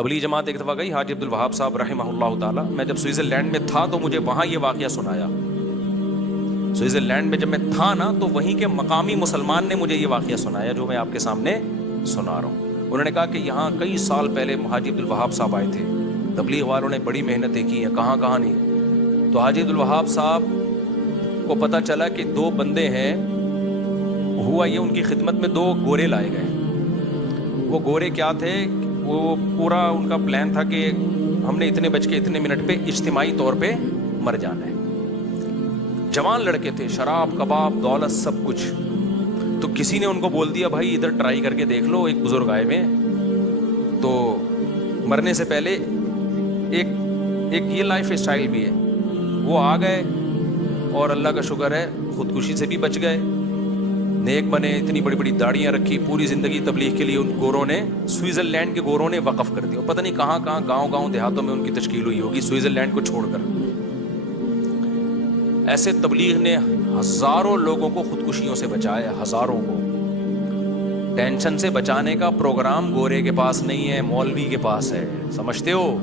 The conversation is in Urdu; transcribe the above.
تبلیغ جماعت ایک دفعہ گئی حاجی عبدالوہاب صاحب رحمہ اللہ تعالی. میں جب سوئٹزرلینڈ میں تھا تو مجھے وہاں یہ واقعہ سنایا. سوئٹزرلینڈ میں جب میں تھا نا تو وہیں کے مقامی مسلمان نے مجھے یہ واقعہ سنایا جو میں آپ کے سامنے سنا رہا ہوں. انہوں نے کہا کہ یہاں کئی سال پہلے حاجی عبدالوہاب صاحب آئے تھے, تبلیغ والوں نے بڑی محنتیں کی ہیں, کہاں کہاں نہیں. تو حاجی عبدالوہاب صاحب کو پتہ چلا کہ 2 بندے ہیں. ہوا یہ, ان کی خدمت میں 2 گورے لائے گئے. وہ گورے کیا تھے, وہ پورا ان کا پلان تھا کہ ہم نے اتنے بج کے اتنے منٹ پہ اجتماعی طور پہ مر جانا ہے. جوان لڑکے تھے, شراب کباب دولت سب کچھ. تو کسی نے ان کو بول دیا بھائی ادھر ٹرائی کر کے دیکھ لو, ایک بزرگ آئے ہوئے تو مرنے سے پہلے ایک یہ لائف اسٹائل بھی ہے. وہ آ گئے اور اللہ کا شکر ہے خودکشی سے بھی بچ گئے, نیک بنے, اتنی بڑی بڑی داڑیاں رکھی, پوری زندگی تبلیغ کے لیے ان گوروں نے, سوئٹزرلینڈ کے گوروں نے وقف کر دیا. پتہ نہیں کہاں کہاں گاؤں دیہاتوں میں ان کی تشکیل ہوئی ہوگی سوئٹزرلینڈ کو چھوڑ کر. ایسے تبلیغ نے ہزاروں لوگوں کو خودکشیوں سے بچایا, ہزاروں کو. ٹینشن سے بچانے کا پروگرام گورے کے پاس نہیں ہے, مولوی کے پاس ہے, سمجھتے ہو.